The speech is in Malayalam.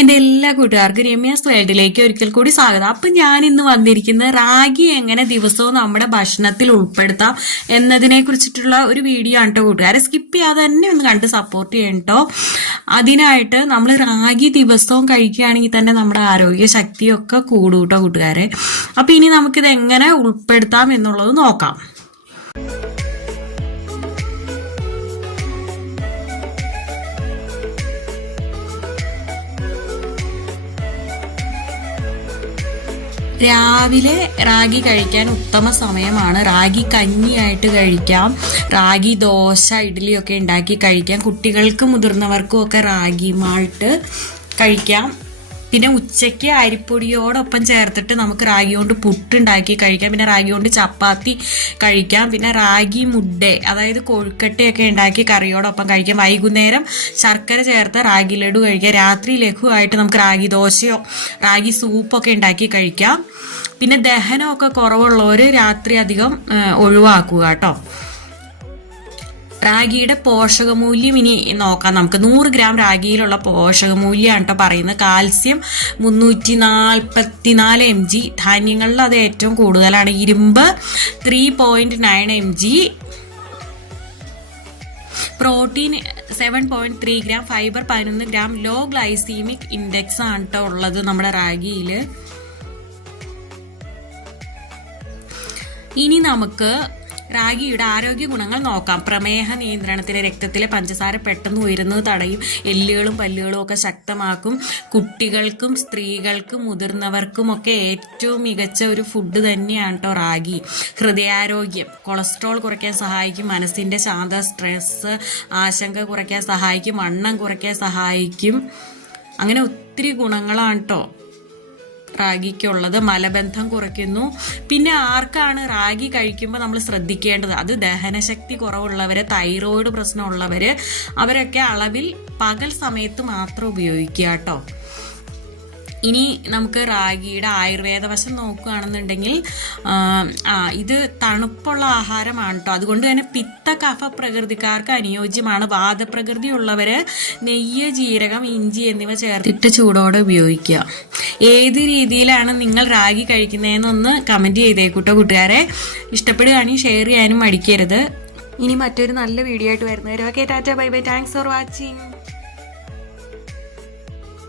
എന്റെ എല്ലാ കൂട്ടുകാർക്കും രമ്യാസ് വേൾഡിലേക്ക് ഒരിക്കൽ കൂടി സ്വാഗതം. അപ്പം ഞാൻ ഇന്ന് വന്നിരിക്കുന്നത് റാഗി എങ്ങനെ ദിവസവും നമ്മുടെ ഭക്ഷണത്തിൽ ഉൾപ്പെടുത്താം എന്നതിനെ കുറിച്ചിട്ടുള്ള ഒരു വീഡിയോ ആണ് കേട്ടോ കൂട്ടുകാരെ. സ്കിപ്പ് ചെയ്യാതെ തന്നെ ഒന്ന് കണ്ട് സപ്പോർട്ട് ചെയ്യണം കേട്ടോ അതിനായിട്ട് നമ്മൾ റാഗി ദിവസവും കഴിക്കുകയാണെങ്കിൽ തന്നെ നമ്മുടെ ആരോഗ്യ ശക്തിയൊക്കെ കൂടും കേട്ടോ കൂട്ടുകാരെ. അപ്പം ഇനി നമുക്കിത് എങ്ങനെ ഉൾപ്പെടുത്താം എന്നുള്ളത് നോക്കാം. രാവിലെ റാഗി കഴിക്കാൻ ഉത്തമ സമയമാണ്. റാഗി കഞ്ഞിയായിട്ട് കഴിക്കാം. റാഗി ദോശ ഇഡ്ഡലിയൊക്കെ ഉണ്ടാക്കി കഴിക്കാം. കുട്ടികൾക്കും മുതിർന്നവർക്കും ഒക്കെ റാഗി മാൾട്ട് കഴിക്കാം. പിന്നെ ഉച്ചയ്ക്ക് അരിപ്പൊടിയോടൊപ്പം ചേർത്തിട്ട് നമുക്ക് റാഗി കൊണ്ട് പുട്ടുണ്ടാക്കി കഴിക്കാം. പിന്നെ റാഗി കൊണ്ട് ചപ്പാത്തി കഴിക്കാം. പിന്നെ റാഗി മുഡ അതായത് കൊഴുക്കട്ടയൊക്കെ ഉണ്ടാക്കി കറിയോടൊപ്പം കഴിക്കാം. വൈകുന്നേരം ശർക്കര ചേർത്ത് റാഗി ലഡു കഴിക്കാം. രാത്രി ലഘുവായിട്ട് നമുക്ക് റാഗി ദോശയോ റാഗി സൂപ്പൊക്കെ ഉണ്ടാക്കി കഴിക്കാം. പിന്നെ ദഹനമൊക്കെ കുറവുള്ളവർ രാത്രി അധികം ഒഴിവാക്കുക കേട്ടോ. റാഗിയുടെ പോഷകമൂല്യം ഇനി നോക്കാം. നമുക്ക് നൂറ് ഗ്രാം റാഗിയിലുള്ള പോഷകമൂല്യമാണ് കേട്ടോ പറയുന്നത്. കാൽസ്യം മുന്നൂറ്റി നാൽപ്പത്തിനാല് എം ജി. ധാന്യങ്ങളിൽ അത് ഏറ്റവും കൂടുതലാണ്. ഇരുമ്പ് three point nine M G. Protein seven point three gram. Fibre പതിനൊന്ന് ഗ്രാം. ലോ ഗ്ലൈസീമിക് ഇൻഡെക്സ് ആണ് കേട്ടോ ഉള്ളത് നമ്മുടെ റാഗിയിൽ ഇനി നമുക്ക് റാഗിയുടെ ആരോഗ്യ ഗുണങ്ങൾ നോക്കാം. പ്രമേഹ നിയന്ത്രണത്തിന് രക്തത്തിലെ പഞ്ചസാര പെട്ടെന്ന് ഉയരുന്നത് തടയും എല്ലുകളും പല്ലുകളും ഒക്കെ ശക്തമാക്കും. കുട്ടികൾക്കും സ്ത്രീകൾക്കും മുതിർന്നവർക്കും ഒക്കെ ഏറ്റവും മികച്ച ഒരു ഫുഡ് തന്നെയാണ് കേട്ടോ റാഗി. ഹൃദയാരോഗ്യം കൊളസ്ട്രോൾ കുറയ്ക്കാൻ സഹായിക്കും. മനസ്സിന്റെ ശാന്ത സ്ട്രെസ് ആശങ്ക കുറയ്ക്കാൻ സഹായിക്കും. വണ്ണം കുറയ്ക്കാൻ സഹായിക്കും. അങ്ങനെ ഒത്തിരി ഗുണങ്ങളാണ് കേട്ടോ റാഗിക്കുള്ളത്. മലബന്ധം കുറയ്ക്കുന്നു. പിന്നെ ആർക്കാണ് റാഗി കഴിക്കുമ്പോൾ നമ്മൾ ശ്രദ്ധിക്കേണ്ടത്? അത് ദഹനശക്തി കുറവുള്ളവർ തൈറോയിഡ് പ്രശ്നമുള്ളവർ അവരൊക്കെ അളവിൽ പകൽ സമയത്ത് മാത്രം ഉപയോഗിക്കുക കേട്ടോ. ഇനി നമുക്ക് റാഗിയുടെ ആയുർവേദ വശം നോക്കുകയാണെന്നുണ്ടെങ്കിൽ ആ, ഇത് തണുപ്പുള്ള ആഹാരമാണ് കേട്ടോ. അതുകൊണ്ട് തന്നെ പിത്ത കഫ പ്രകൃതിക്കാർക്ക് അനുയോജ്യമാണ്. വാദപ്രകൃതി ഉള്ളവര് നെയ്യ് ജീരകം ഇഞ്ചി എന്നിവ ചേർത്തിട്ട് ചൂടോടെ ഉപയോഗിക്കുക. ഏത് രീതിയിലാണ് നിങ്ങൾ റാഗി കഴിക്കുന്നതെന്നൊന്ന് കമന്റ് ചെയ്തേക്കൂട്ടോ കൂട്ടുകാരെ. ഇഷ്ടപ്പെടുകയാണെങ്കിൽ ഷെയർ ചെയ്യാനും മടിക്കരുത്. ഇനി മറ്റൊരു നല്ല വീഡിയോ ആയിട്ട് വരുന്നവരെ. Okay tata bye bye thanks for watching